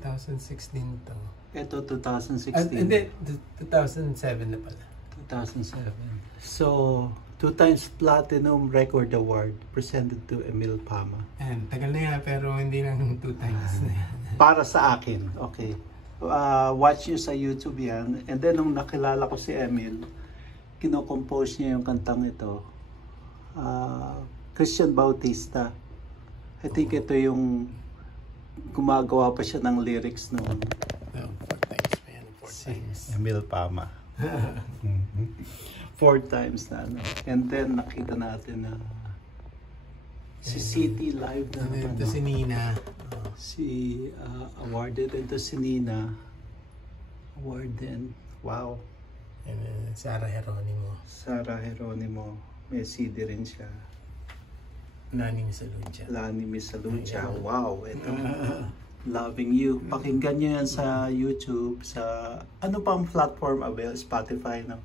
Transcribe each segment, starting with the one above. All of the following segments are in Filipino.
2016 to. Ito 2016. Hindi, 2007 na pala. 2007. So, 2 times Platinum Record Award presented to Emil Pama. And tagal na yan, pero hindi lang 2 times. Para sa akin, okay. Watch nyo sa YouTube yan. And then, nung nakilala ko si Emil, kinocompose niya yung kantang ito. Christian Bautista. I think ito yung gumagawa pa siya ng lyrics noon. No, 4 times pa yan. 4 times. Emil Pama. 4 times na ano. And then nakita natin na si City live na Ito si Nina. si awarded, ito si Nina awarded. Wow. And Sarah Geronimo. Sarah Geronimo, may CD rin siya. Lani Misalucha. Lani Misalucha. Wow, ito. Loving You. Pakinggan nyo yan sa YouTube, sa ano pang platform avail? Spotify, no?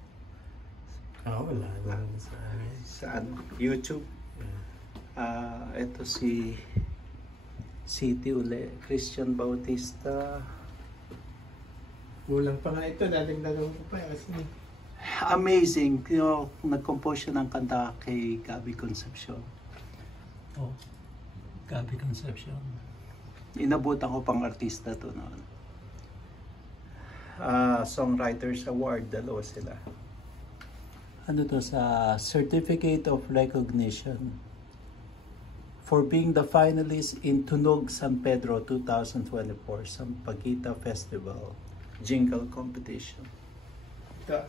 Wala lang sa Saan? YouTube. Ito si City uli. Christian Bautista. Kulang pa nga ito, dadagdagan ko pa kasi. Amazing. You know, nag-compose siya ng kanta kay Gabby Concepcion. Oh, Gabby Concepcion. Inabutan ko pang artista to noon. Songwriters Award, dalawa sila. Ano to sa Certificate of Recognition for being the finalist in Tunog San Pedro 2024 Sampaguita Festival Jingle Competition. Ito,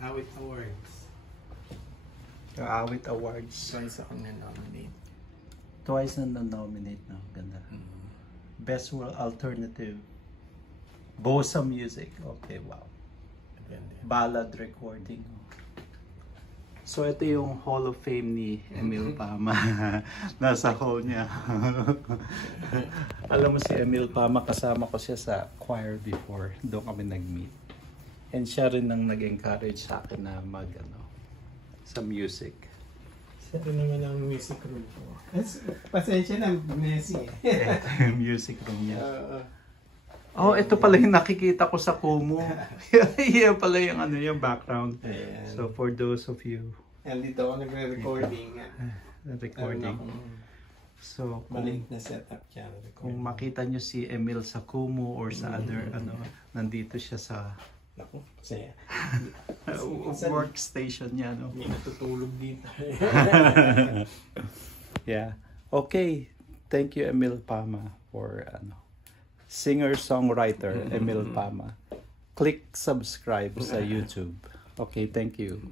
Awit Awards. Awit Awards. Twice ako na-nominate. Twice na nominate na. Ganda. Best World Alternative. Bossa Music. Okay, wow. Ballad recording. So ito yung Hall of Fame ni Emil Pama. Nasa hall niya. Alam mo si Emil Pama, kasama ko siya sa choir before. Doon kami nag-meet. And siya rin ang nag-encourage sa akin na sa music. Siya rin naman ang music room ko. Pasensya na, messy Ito yung music room niya. Oh, ito pala yung nakikita ko sa Kumu. Yan pala yung yung background. Ayan. So for those of you, dito ako nagre-recording. Recording. So Maliit na setup siya. Kung makita nyo si Emil sa Kumu or sa other nandito siya sa Saya. workstation niya, no? Hindi natutulog dito. Yeah. Okay. Thank you, Emil Pama, for singer-songwriter Emil Pama. Click subscribe sa YouTube. Okay, thank you.